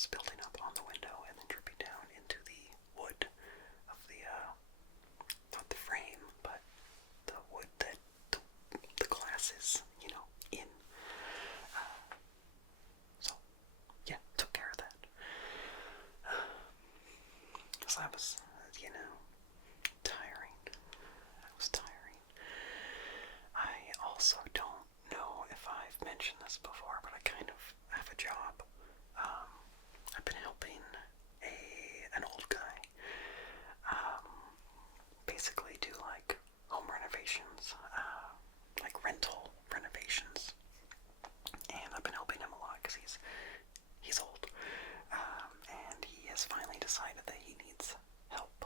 moss building up on the window and then dripping down into the wood of the, not the frame, but the wood that the glass is, in. So, yeah, took care of that. So that was, tiring. That was tiring. I also don't know if I've mentioned this before, but I kind of have a job. I've been helping an old guy basically do like home renovations, like rental renovations, and I've been helping him a lot because he's old, and he has finally decided that he needs help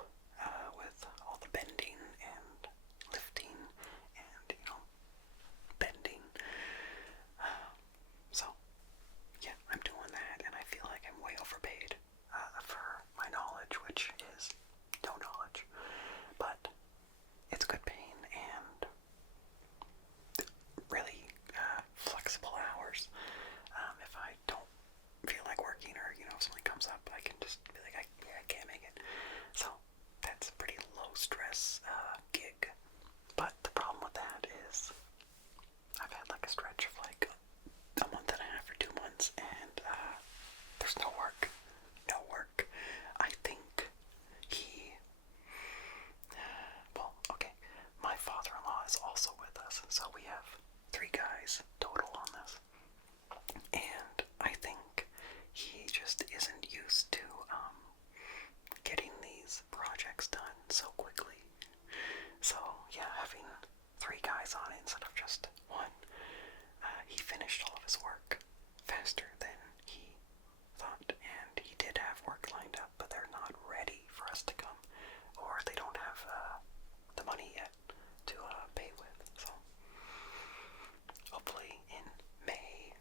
with all the bending and lifting and bending. So yeah, I'm doing that, and I feel like I'm way overpaid for my knowledge, which is no knowledge, but it's good paying and really flexible hours. If I don't feel like working, or if something comes up, I can just be like, I can't make it. So that's a pretty low stress gig. But the problem with that is I've had like a stretch of like a month and a half or 2 months, and there's no work. No work. I think okay, my father-in-law is also with us, so we have 3 guys total on this. And I think he just isn't used to getting these projects done so quickly. So yeah, having 3 guys on it instead of just 1, he finished all of his work faster than he thought, and he did have work lined up, but they're not ready for us to come, or they don't have the money yet to pay with. So hopefully in May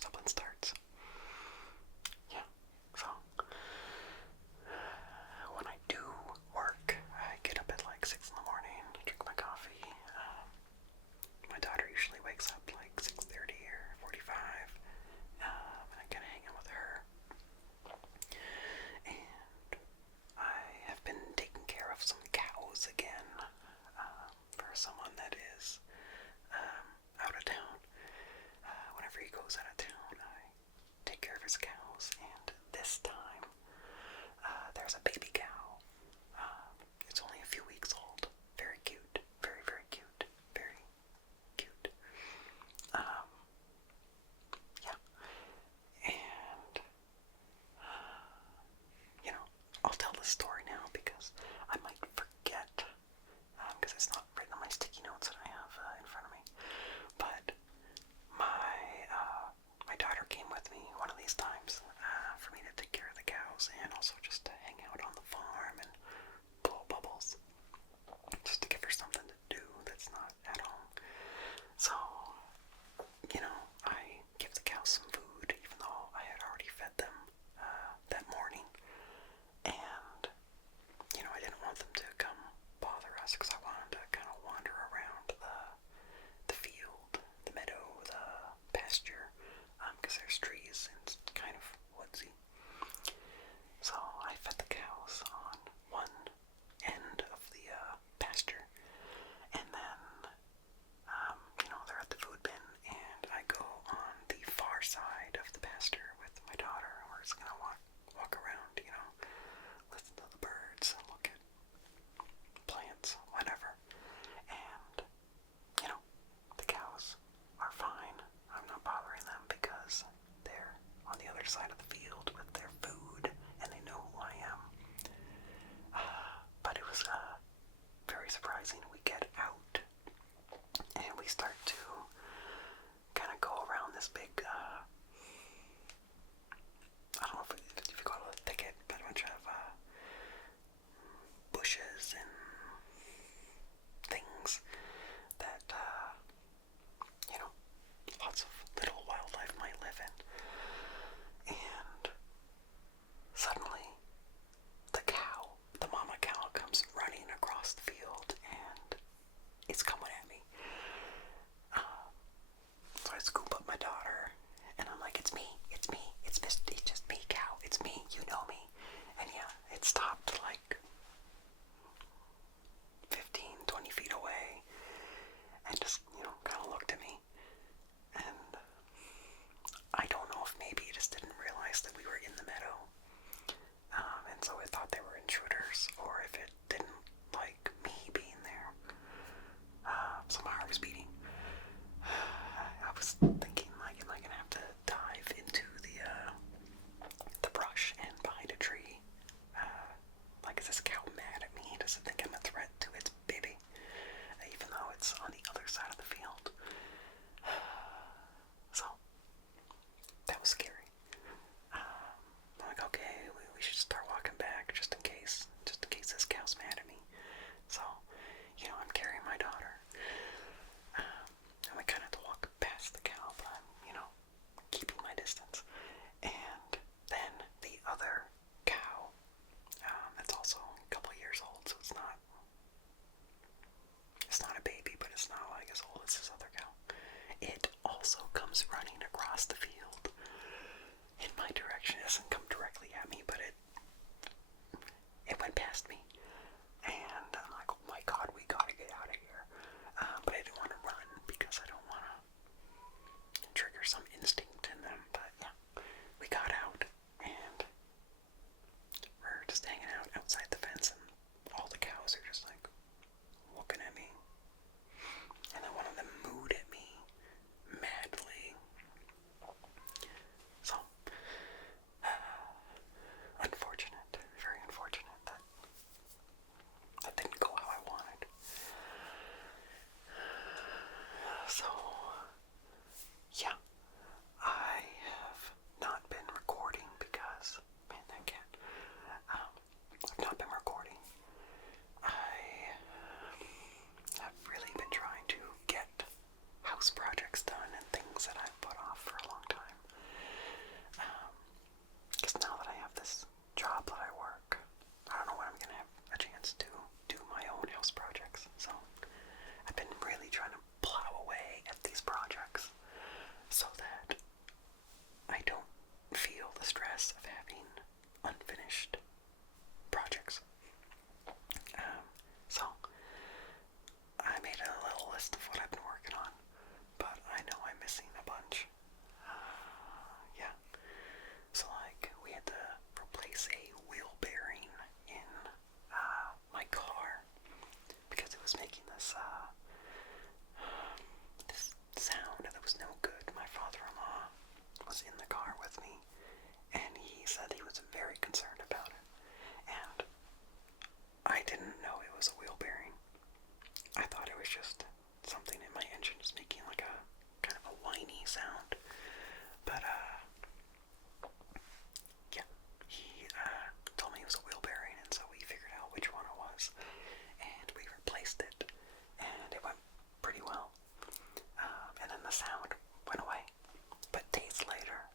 something starts. Yeah, so when I do work, I get up at like 6 in the morning, drink my coffee. My daughter usually wakes up like 6:30 or 45, and I kind of hang out with her. And I have been taking care of some cows again, for someone that is out of town. Whenever he goes out of town, I take care of his cows, and this time there's a baby cow. It's only a few weeks old. Very cute. Very, very cute. Very cute. Yeah. And, I'll tell the story now because I might forget, because it's not written on my sticky notes that I have in front of me. But my daughter came with me one of these times for me to take care of the cows, and also just to hang out on the farm and blow bubbles, just to give her something to do that's not at home. So, I give the cows some food, even though I had already fed them that morning, and I didn't want them to come bother us, because I wanted to kind of wander around the field, the meadow, the pasture, because there's trees and it's kind of woodsy. So I fed the cows on one end of the pasture, and then they're at the food bin, and I go on the far side of the pasture with my daughter, and we're just gonna walk around, listen to the birds, look at plants, whatever. And the cows are fine. I'm not bothering them because they're on the other side of the field with their food, and they know who I am. But it was very surprising. We get out, and we start to kind of go around this big, I don't know if you call it a thicket, but a bunch of bushes and things that, lots of little wildlife might live in. And some instinct in them, but yeah, we got out, and we're just hanging out outside the fence, and all the cows are just like looking at me, and then one of them mooed at me madly. So, unfortunate, very unfortunate that didn't go how I wanted. So, yeah, I have not been recording because, man, that cat, I've not been recording. I have really been trying to get house projects done and things that I've put off for a long time. Because now that I have this job that I work, I don't know when I'm going to have a chance to do my own house projects. So I've been really trying to plow away at these projects so that I don't feel the stress of having unfinished projects. So I made a little list of what I've been working on, but I know I'm missing a bunch. Yeah. So like, we had to replace a wheel bearing in my car because it was making this this sound that was no good. My father-in-law was in the car with me, and he said he was very concerned about it. And I didn't know it was a wheel bearing. I thought it was just something in my engine just making like a kind of a whiny sound. But yeah, he told me it was a wheel bearing, and so we figured out which one it was, and we replaced it, and it went pretty well. And then the sound went away. But days later,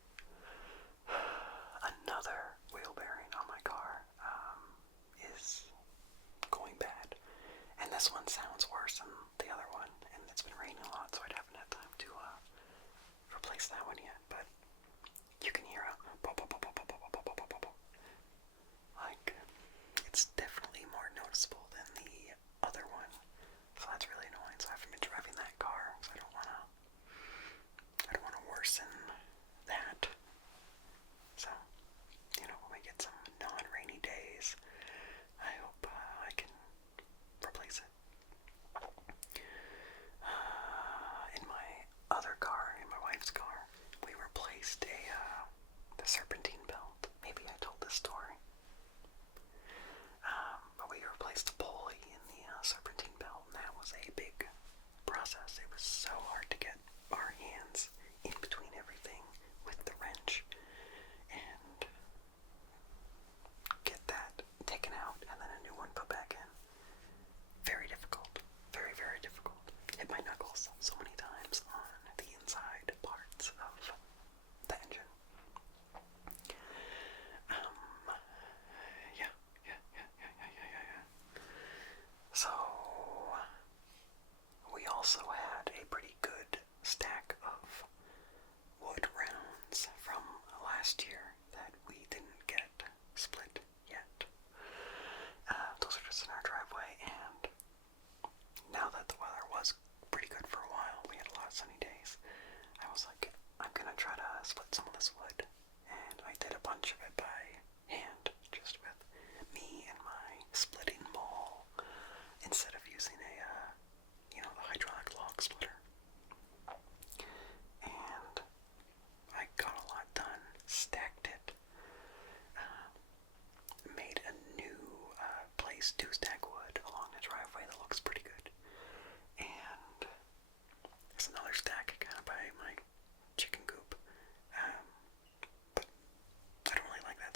another wheel bearing on my car is going bad. And this one sounds worse than the other one. And it's been raining a lot, so I haven't had time to replace that one yet. But you can hear a pop, pop, pop, pop, pop, pop, pop, pop, pop, pop. Like, it's definitely more noticeable than the other one. So that's really annoying. So I haven't been driving that car, so I don't want to worsen that. So, when we get some non-rainy days, I hope I can replace it. In my other car, in my wife's car, we replaced the serpentine belt. Maybe I told this story. But we replaced a pulley in the serpentine belt, and that was a big process. It was so hard to get our hands in between everything with the wrench and get that taken out and then a new one put back in. Very difficult. Very, very difficult. Hit my knuckles so many times on the inside parts of the engine. Yeah. So, we also had a pretty good stack of wood rounds from last year that we didn't get split yet. Those are just in our driveway, and now that the weather was pretty good for a while, we had a lot of sunny days, I was like, I'm gonna try to split some of this wood, and I did a bunch of it by hand, just with me and my splitting maul, instead of using the hydraulic log splitter. And I got a lot done, stacked it, made a new place to stack wood along the driveway that looks pretty good. And there's another stack kind of by my chicken coop, but I don't really like that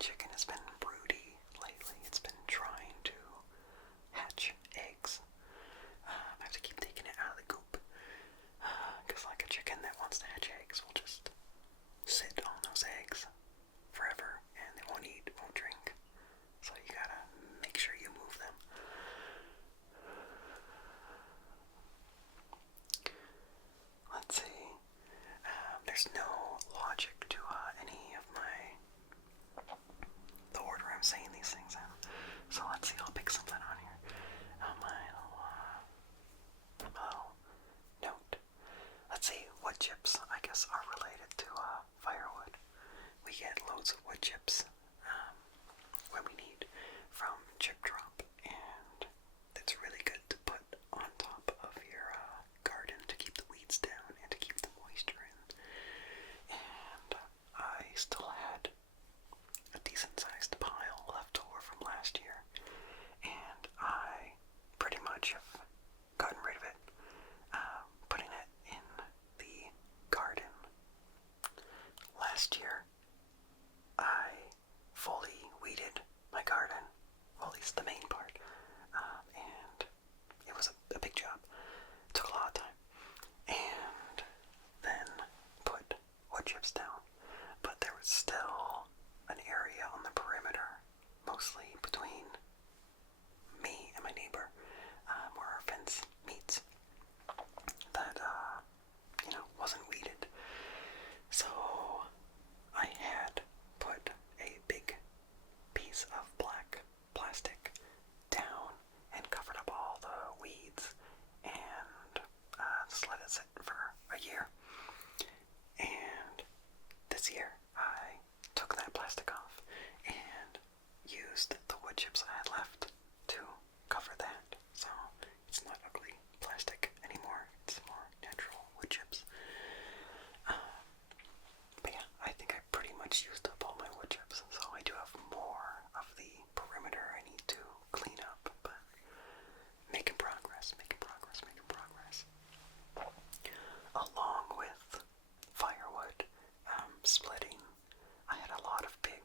chicken has been broody lately. It's been trying to hatch eggs. I have to keep taking it out of the coop. Because like a chicken that wants to hatch eggs will just sit on those eggs forever and they won't eat, won't drink. So you gotta make sure you move them. Let's see. There's no logic to any of the order I'm saying these things in. So let's see, I'll pick something on here. My little note. Let's see, wood chips, I guess, are related to firewood. We get loads of wood chips when we need from Chip Drop, and it's really good to put on top of your garden to keep the weeds down and to keep the moisture in. And I still had a decent-sized pile left over from last year, and I pretty much have gotten rid of it, putting it in the garden. Last year, I fully weeded my garden, well, at least the main part, and it was a big job. It took a lot of time, and then put wood chips down, but there was still an area on the perimeter, mostly between me and my neighbor, where our fence meets, that, wasn't weeded. So I had put a big piece of black plastic down and covered up all the weeds and just let it sit for a year. And this year I took that plastic off and used the wood chips I had left to cover that. So it's not ugly plastic anymore. It's more natural wood chips. But yeah, I think I pretty much used up all my wood chips. So I do have more of the perimeter I need to clean up. But making progress, making progress, making progress. Along with firewood splitting, I had a lot of big,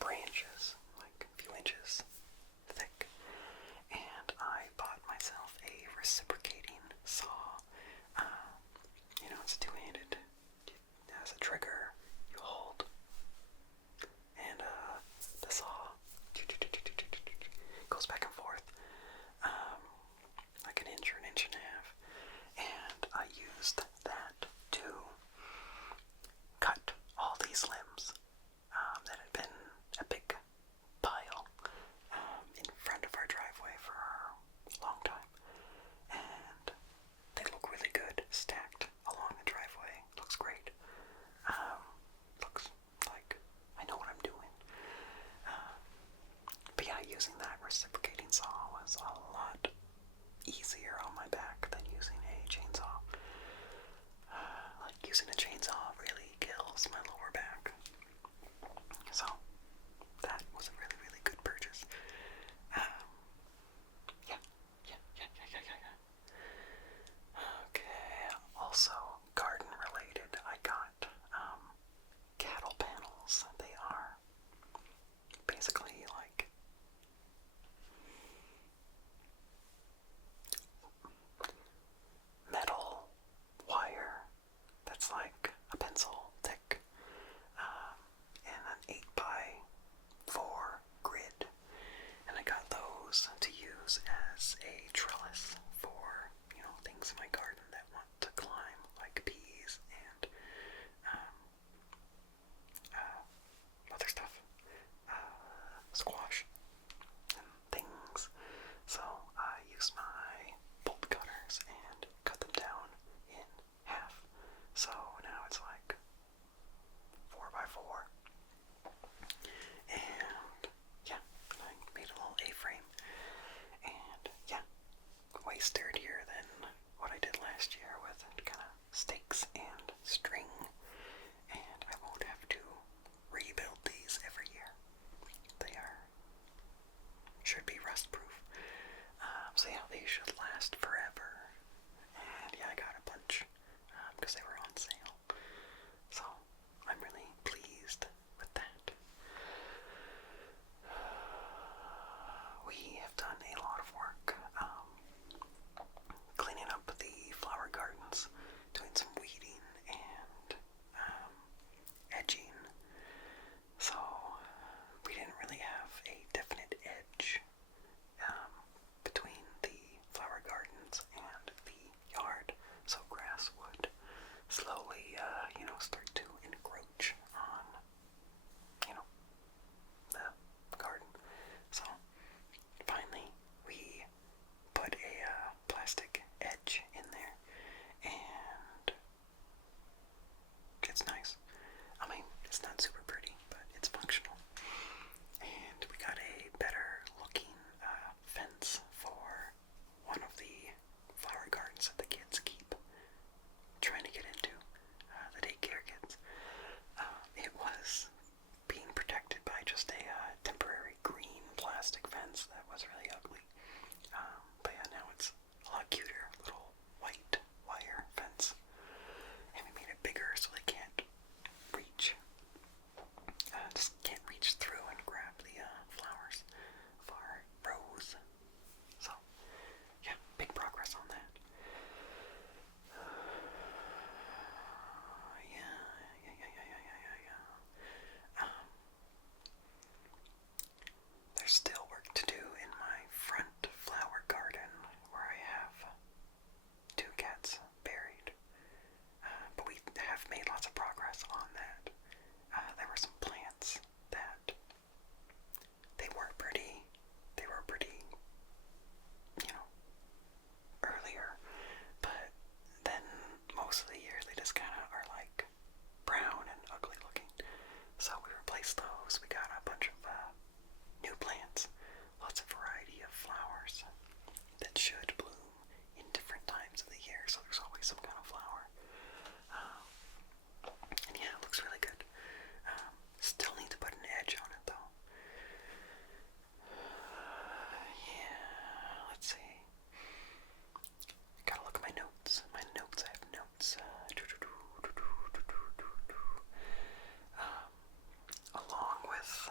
branches, a few inches thick, and I bought myself a reciprocating saw. It's two-handed. It has a trigger you hold, and the saw goes back and forth, like an inch or an inch and a half, and I used that to cut all these limbs that had been a big pile in front of our driveway for a long time, and they look really good stacked along the driveway. Looks great. Looks like I know what I'm doing. But yeah, using that reciprocating saw was a lot easier on my back than using a chainsaw. Using a chainsaw really kills my lower back. So that was a really, really good purchase. Yeah. Okay, also garden related, I got cattle panels. They are basically like metal wire that's like a pencil thick, and an 8x4 grid, and I got those to use as a trellis for, things in my garden that want to climb, like peas and other stuff, squash and things. So I used my bolt cutters and cut them down in half. So now it's like 4x4. And yeah, I made a little A-frame. And yeah, way sturdier than what I did last year with kind of stakes and string. And I won't have to rebuild these every year. They should be rust proof. So yeah, they should last forever. And yeah, I got a bunch because they were on sale. So I'm really pleased with that. house, we got a bunch of new plants, lots of variety of flowers that should bloom in different times of the year, so there's always some kind of flower. And yeah, it looks really good. Still need to put an edge on it though. Yeah, let's see. Gotta look at my notes. I have notes. Along with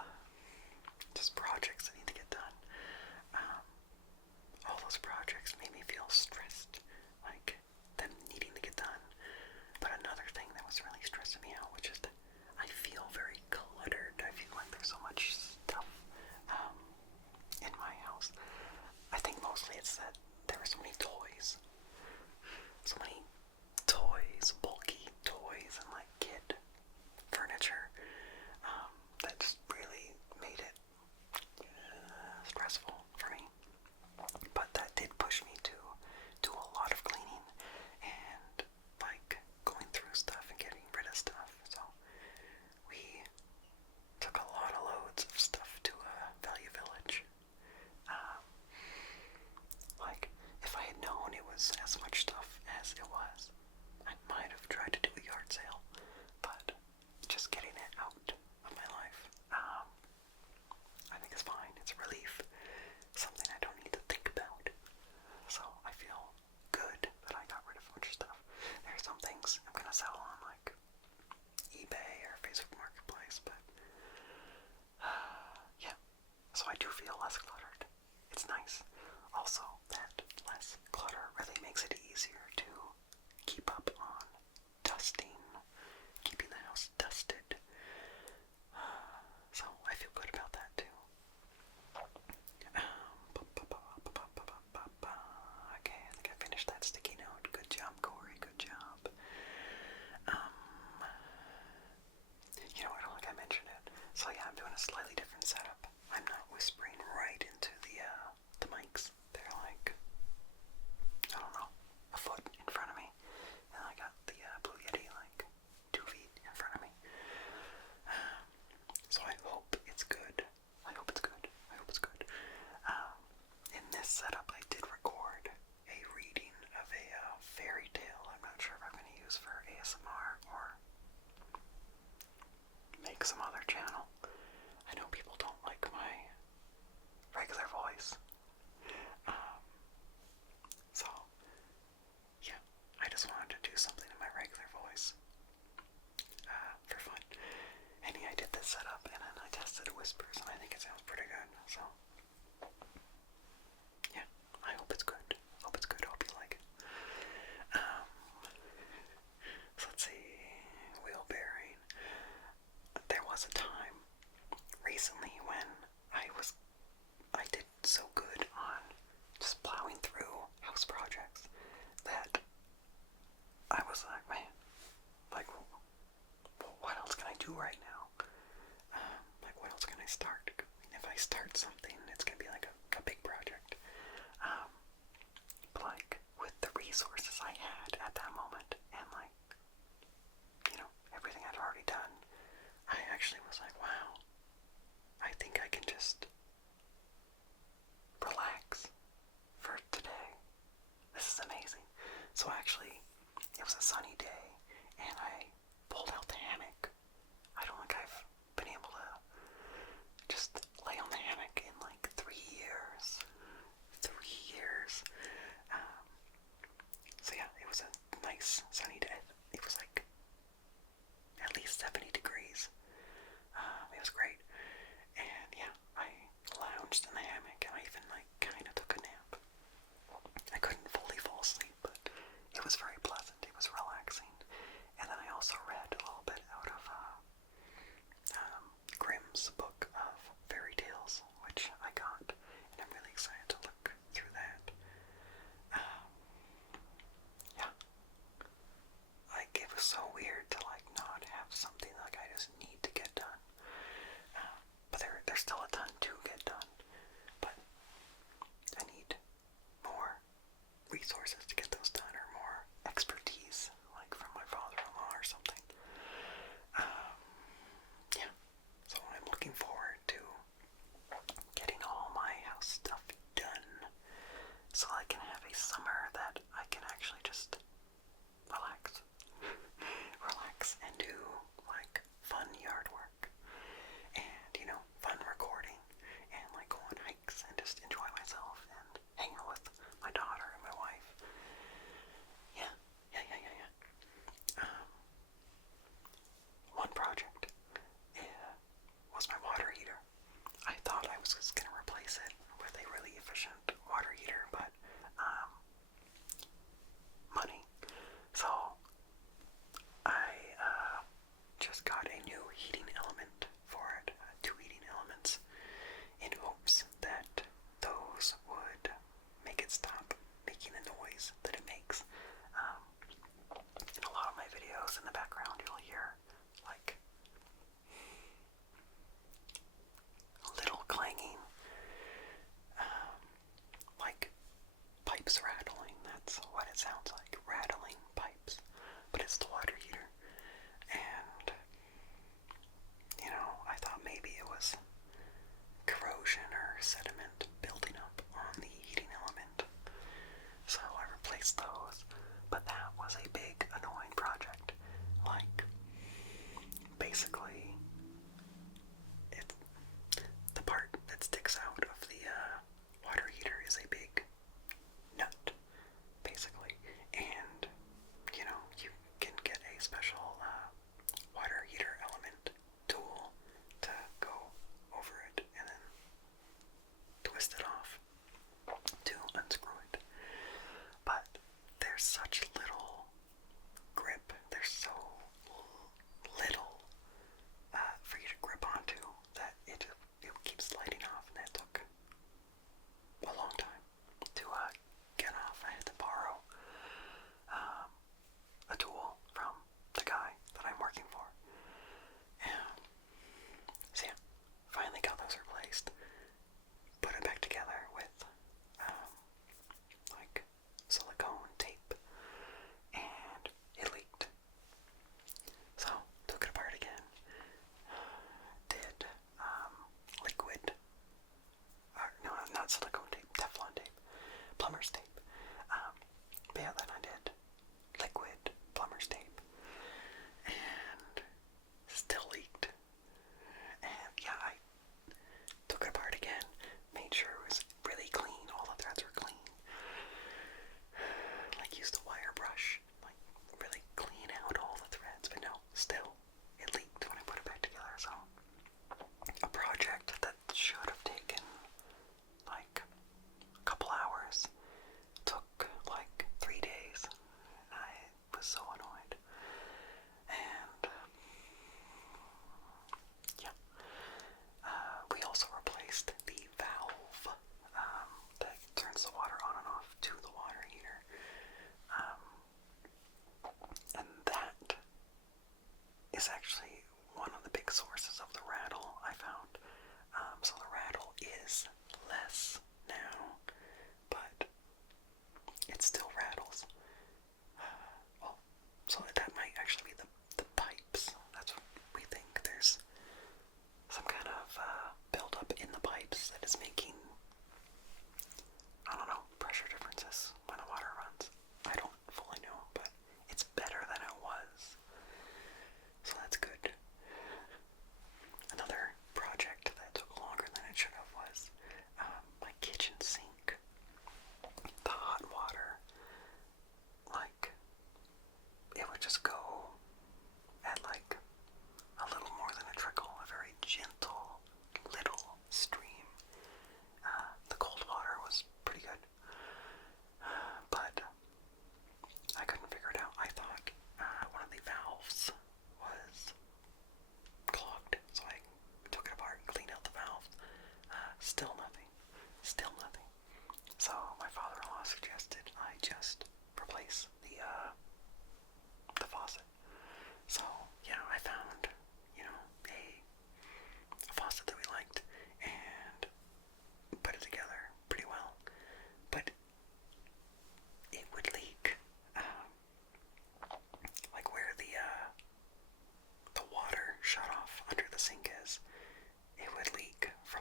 just projects that need to get done. All those projects made me feel stressed, like them needing to get done. But another thing that was really stressing me out, which is that I feel very cluttered. I feel like there's so much stuff in my house. I think mostly it's that there are so many toys. So many toys, bulky toys, and like kid furniture. That just really made it stressful for me. But that did push me to do a lot of cleaning and like going through stuff and getting rid of stuff. So we took a lot of loads of stuff to Value Village. Like, if I had known it was as much stuff as it was, I might have tried to do a yard sale, but just getting it out of my life, I think it's fine. It's a relief, something I don't need to think about. So I feel good that I got rid of a bunch of stuff. There are some things I'm gonna sell on like eBay or Facebook Marketplace, but yeah. So I do feel less cluttered. It's nice. Also, that less clutter really makes it easier to keep up on dusting, keeping the house dusted. So I feel good about that too. Okay, I think I finished that sticky note. Good job, Corey. Good job. You know, I don't think I mentioned it. So yeah, I'm doing a slightly different setup. I'm not whispering right into the mics. They're like, I don't know, a foot in front of me. And I got the Blue Yeti like 2 feet in front of me. So I hope it's good. I hope it's good. I hope it's good. In this setup, I did record a reading of a fairy tale. I'm not sure if I'm going to use for ASMR or make some other channel. I know people don't like my regular voice. So, yeah, I just wanted to do something in my regular voice for fun. And yeah, I did this setup and then I tested the whispers and I think it sounds pretty good. So, yeah, I hope it's good. Hope it's good. Hope you like it. So let's see. Wheel bearing. There was a time recently when I did so good on just plowing through house projects that I was like, man, like, what else can I do right now? Like, what else can I start? If I start something, it's gonna be like a big project. But like, with the resources I had at that moment, and like, you know, everything I'd already done, I actually was like, wow, I think I can just relax for today. This is amazing. So actually, it was a sunny day, and I pulled out the hammock. I don't think I've been able to just lay on the hammock in like 3 years. 3 years. So yeah, it was a nice sunny day.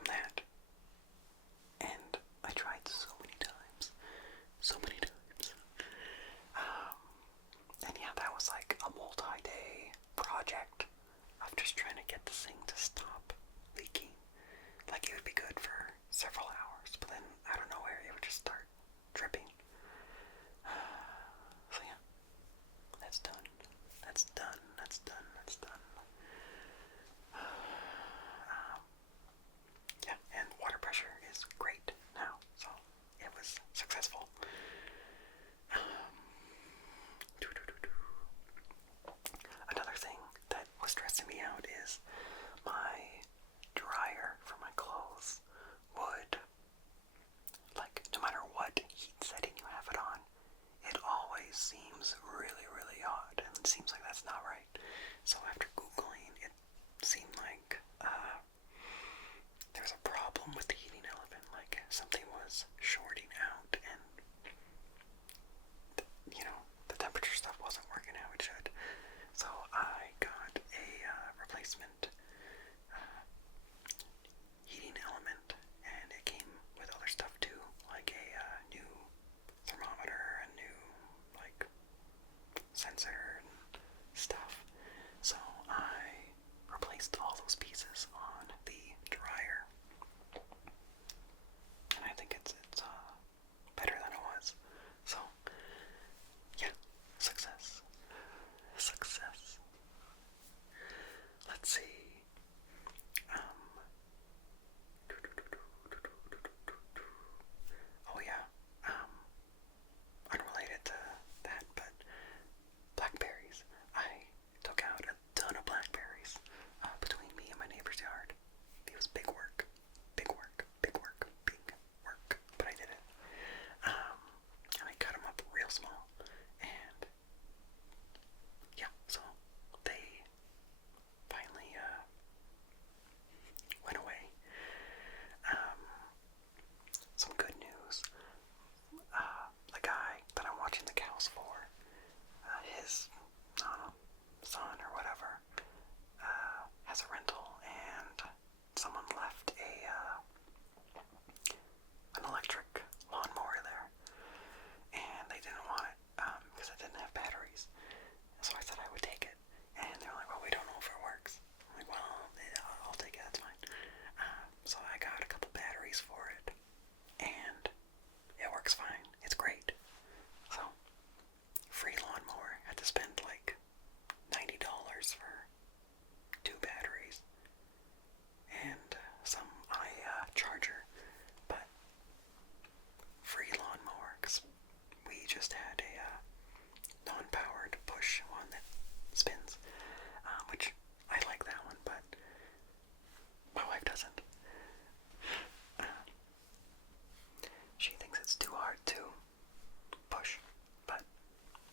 that. And I tried so many times. So many times. And yeah, that was like a multi-day project of just trying to get this thing to stop leaking. Like, it would be good for several hours, but then out of nowhere it would just start dripping. So yeah, that's done. That's done. That's done. That's done. Yeah, and water pressure is great now, so it was successful. Another thing that was stressing me out is my dryer for my clothes would, like, no matter what heat setting you have it on, it always seems really, really hot, and it seems like that's not right. So after Googling, it seemed like there was a problem with the heating element, like something was shorting out, and the temperature stuff wasn't working how it should. So I got a replacement heating element, and it came with other stuff too, like a new thermometer, a new like sensor and stuff. So I replaced all those pieces on the dryer, and I think it's better than it was. So yeah, success. Success. Let's see. Oh yeah. Unrelated to that, but blackberries. I took out a ton of blackberries between me and my neighbor's yard. It was big work. Big work. Big work. Big work. But I did it. And I cut them up real small. And yeah, so they finally went away. Some good news. The guy that I'm watching the cows for, his son or whatever, has a rental, and someone left an electric lawnmower there, and they didn't want it because it didn't have batteries. So I said I would take it, and they were like, "Well, we don't know if it works." I'm like, "Well, yeah, I'll take it. That's fine." So I got a couple batteries for it, and it works fine. It's great. So, free lawnmower. Had to spend like $90 for 2 batteries and some on a charger, but free lawnmower because we just had a non-powered push one that spins, which I like that one, but my wife doesn't. She thinks it's too hard to push, but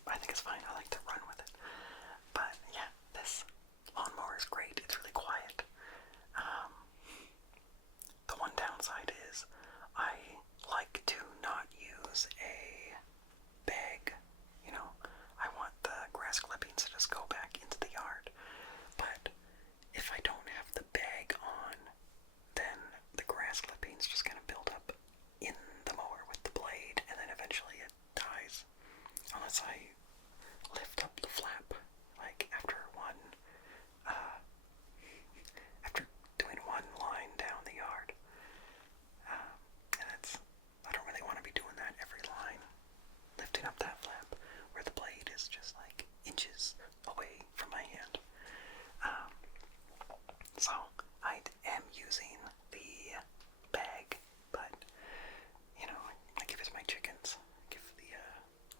I think it's fine. I like to run with it. But yeah, this lawnmower is great. It's really quiet. The one downside is I like to not use a bag. I want the grass clippings to just go back into the yard. But if I don't have the bag on, then the grass clippings just kind of build up in the mower with the blade, and then eventually it dies. Unless I lift up the flap, like after doing one line down the yard. And I don't really want to be doing that every line. Lifting up that flap where the blade is just like inches away from my hand. So I am using the bag, but I give it to my chickens. I give the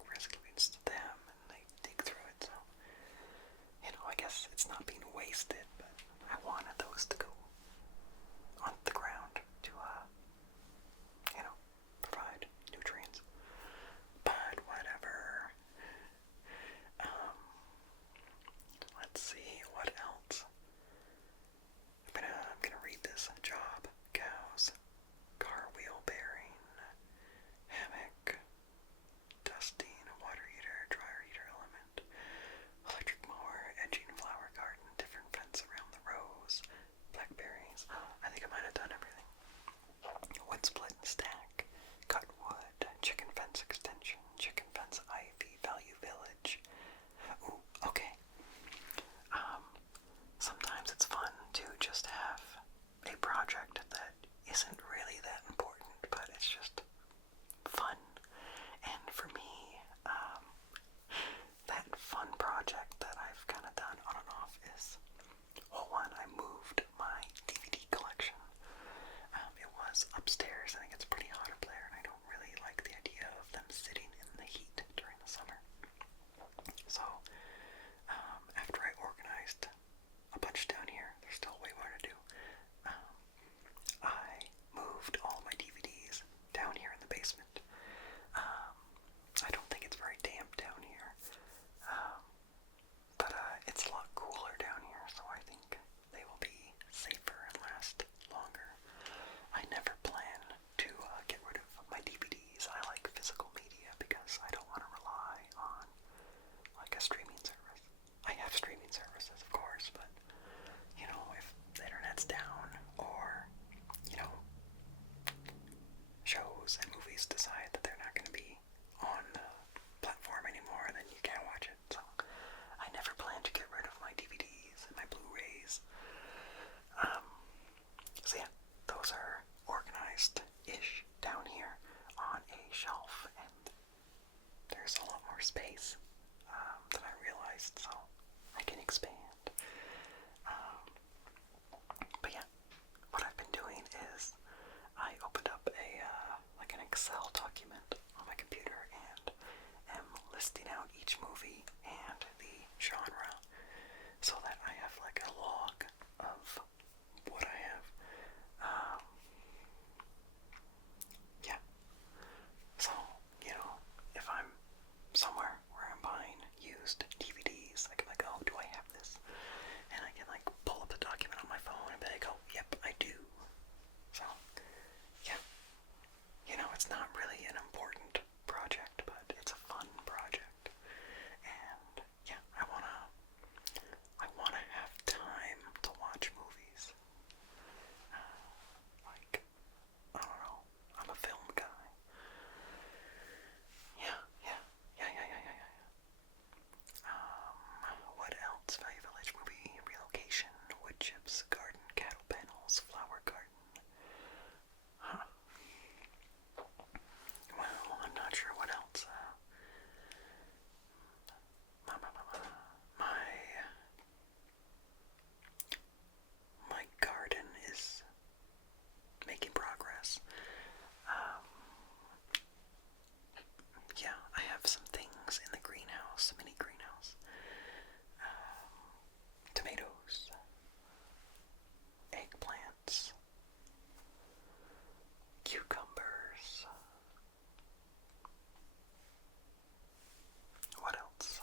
grass clippings to them, and they dig through it. So I guess it's not being wasted, but I wanted those to go on the ground to provide nutrients. But whatever. Let's see what else. I'm gonna read this. Job, cows, car wheel bearing, hammock, dusting, water heater, dryer heater element, electric mower, edging flower garden, different fence around the rows, blackberries. I think I might have done everything. stack, cut wood, chicken fence extension, chicken fence ivy, value village. Ooh, okay. Sometimes it's fun to just have a project that isn't really that important, but it's just fun. And for me, that fun project that I've kind of done on and off is, well, one, I moved my DVD collection. It was upstairs. I think it's pretty hot up there, and I don't really like the idea of them sitting in the heat during the summer. So, after I organized a bunch down here, there's still way more to do. I moved all my DVDs down here in the basement. I don't think it's very damp down here, but it's a lot cooler down here, so I think they will be safer and last longer. I never plan to get rid of my DVDs. I like physical media because I don't want to rely on like a streaming service. I have streaming services, of course, but you know, if the internet's down or, you know, shows and movies decide that they're not going to be on the platform anymore, then you can't watch it. So I never plan to get rid of my DVDs and my Blu-rays. So yeah, those are organized-ish down here on a shelf, and there's a lot more space than I realized, so I can expand. But yeah, what I've been doing is I opened up like an Excel document on my computer and am listing out each movie and the genre so that I have like a log of what I have. Yeah. So, you know, if I'm somewhere where I'm buying used DVDs, I can like, oh, do I have this? And I can like pull up the document on my phone and be like, oh, yep, I do. So, yeah. You know, it's not really an important project, but it's a fun project. And yeah, I wanna have time to watch movies. Like, I don't know, I'm a film guy. Yeah. What else? Value Village movie, relocation, wood chips, garden, cattle panels, flower garden. Huh. Well, I'm not sure what else. My garden is making progress. Yeah, I have some things in the greenhouse, mini greenhouse. Tomatoes, eggplants, cucumbers. What else?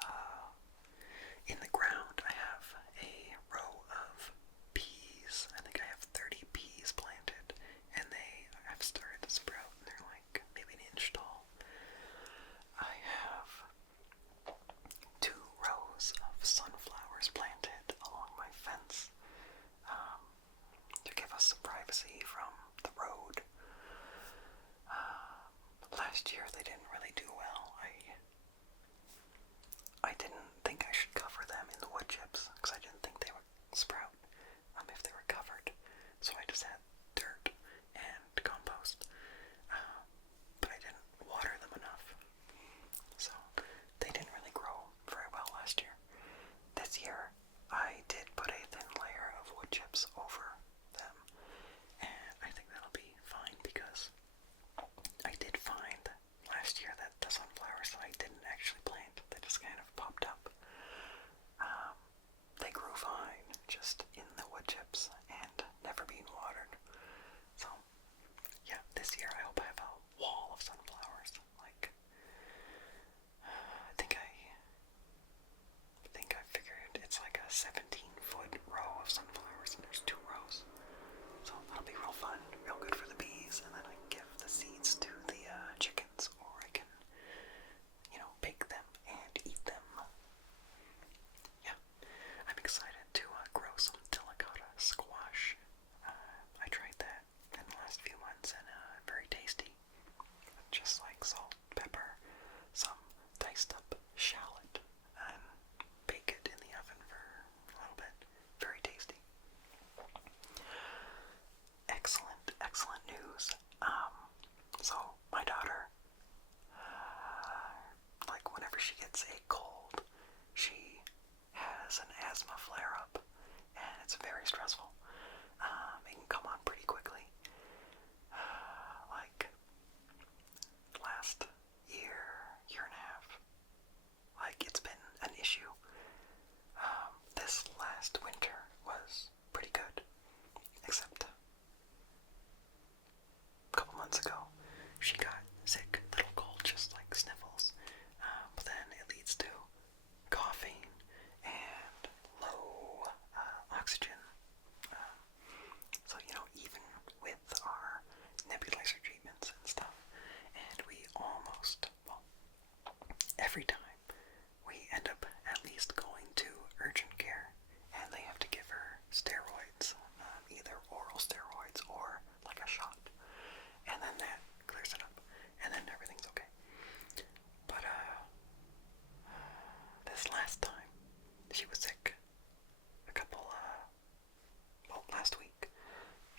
In the ground, I have a row of peas. I think I have 30 peas planted, and they have started to sprout, and they're like maybe an inch tall. I have 2 rows of sunflowers planted along my fence to give us some privacy from the road. Last year they didn't really do well. I didn't think I should cover them in the wood chips because I didn't think they would sprout if they were covered. So I just had dirt and compost. But I didn't water them enough. So they didn't really grow very well last year. This year I did put a thin layer of wood chips over them. And I think that'll be fine because I did find last year that the sunflowers that I didn't actually plant, they just kind of popped up.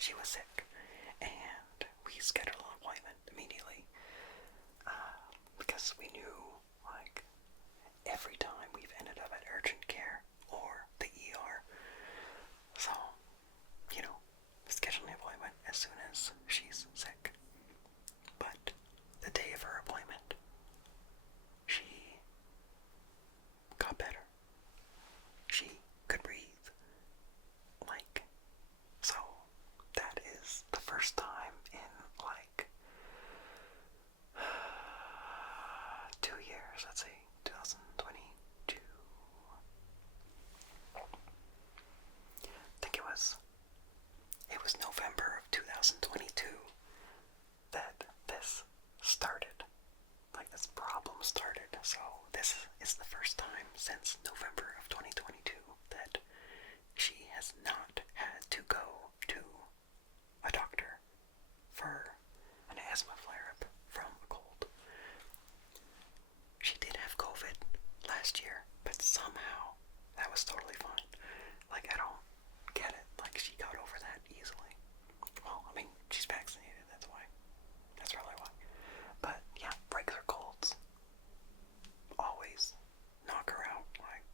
she was sick, and we scheduled an appointment immediately, because we knew, like, every time we've ended up at urgent care or the ER. So, you know, scheduling an appointment as soon as she's sick. But the day of her appointment, she got better. She could breathe. Like, so that is the first time in like 2 years, let's see, 2022. I think it was November of 2022 that this started. Like, this problem started. So this is the first time since November of 2022 that she has not had to go to a doctor for an asthma flare-up from a cold. She did have COVID last year, but somehow that was totally fine. Like, I don't get it. Like, she got over that easily. Well, I mean, she's vaccinated, that's why. That's probably why. But, yeah, regular colds always knock her out. Like,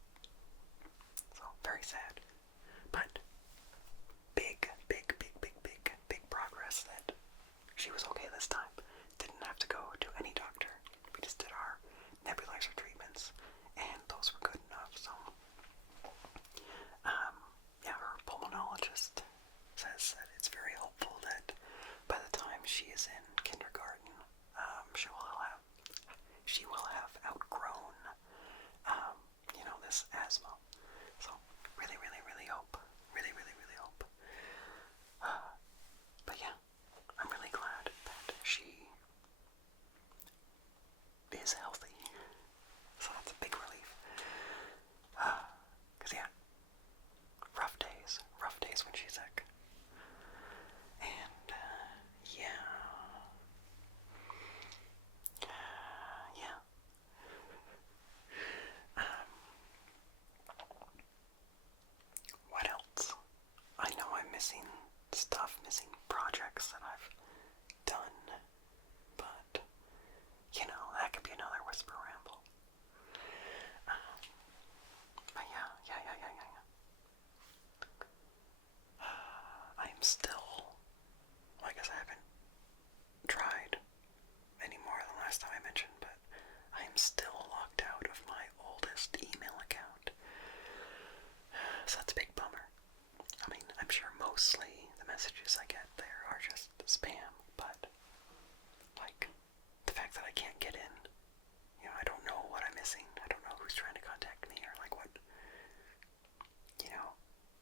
so, very sad. But, big progress that she was okay this time. Didn't have to go to any doctor. We just did our nebulizer treatments, and those were good enough. So, yeah, her pulmonologist says that it's very hopeful that by the time she is in kindergarten, she will have outgrown, this asthma. So, really hope. Really hope. But yeah, I'm really glad that she is healthy. So that's a big relief. 'Cause yeah, rough days when she's sick. And, yeah. What else? I know I'm missing stuff, missing projects that I've done, but, that could be another whisper ramble. But yeah. I'm still, I guess I haven't tried any more than last time I mentioned, but I am still locked out of my oldest email account. So that's a big bummer. I mean, I'm sure mostly the messages I get there are just spam, but, like, the fact that I can't get in, I don't know what I'm missing. I don't know who's trying to contact me, or, like, what,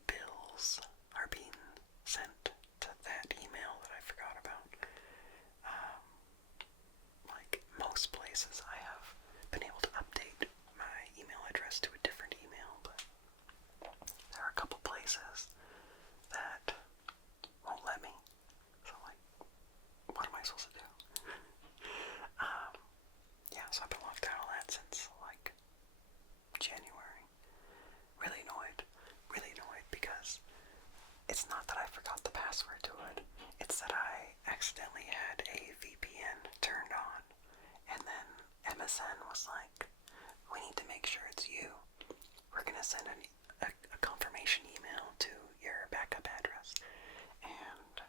bills are being sent to that email that I forgot about. Like, most places I have been able to update my email address to a different email, but there are a couple places that won't let me. So, like, what am I supposed to do? Yeah, so I've been locked out of that since, like, January. Really annoyed because it's not that I forgot the password to it. It's that I accidentally had a VPN turned on, and then MSN was like, we need to make sure it's you. We're going to send a confirmation email to your backup address. And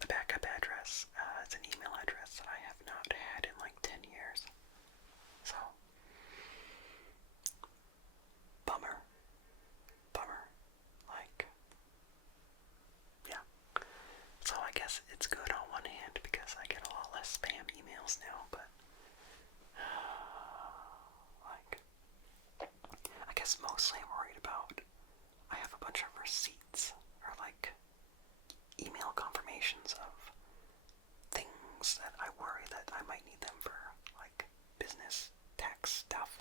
the backup address is an email address that I have not had in like 10 years. So, bummer. Like, yeah. So I guess it's good on one hand because I get a lot less spam emails now, but, like, I guess mostly I'm worried about, I have a bunch of receipts, or like, email confirmations of things that I worry that I might need them for, like, business tax stuff.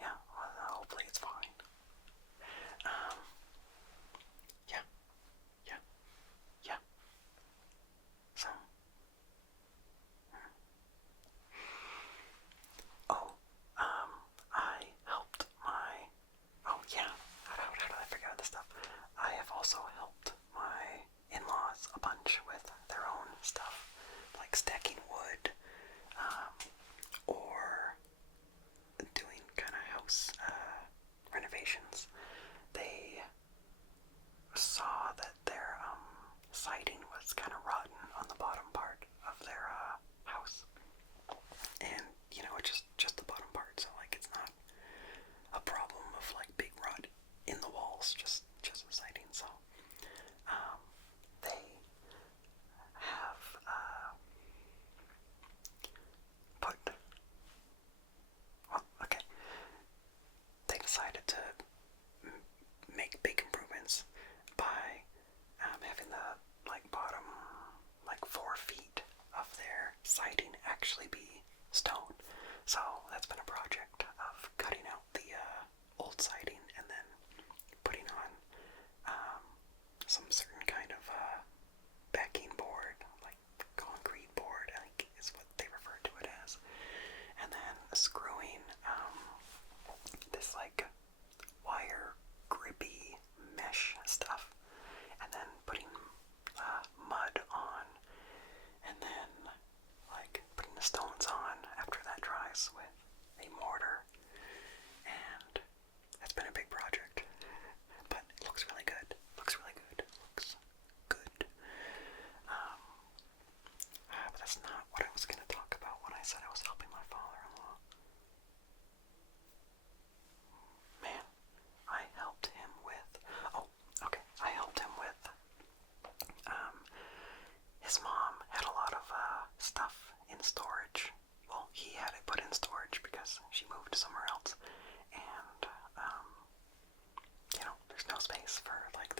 Yeah, well, hopefully it's fine. Yeah. So, I helped my, oh yeah, how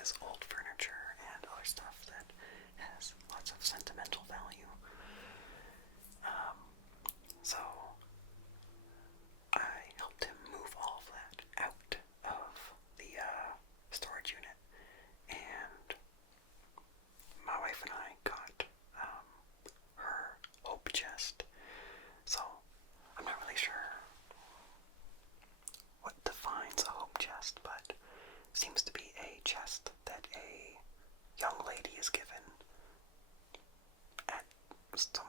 his old furniture and other stuff that has lots of sentimental value. So I helped him move all of that out of the storage unit, and my wife and I got her hope chest. So I'm not really sure what defines a hope chest, but seems to be a chest that a young lady is given at some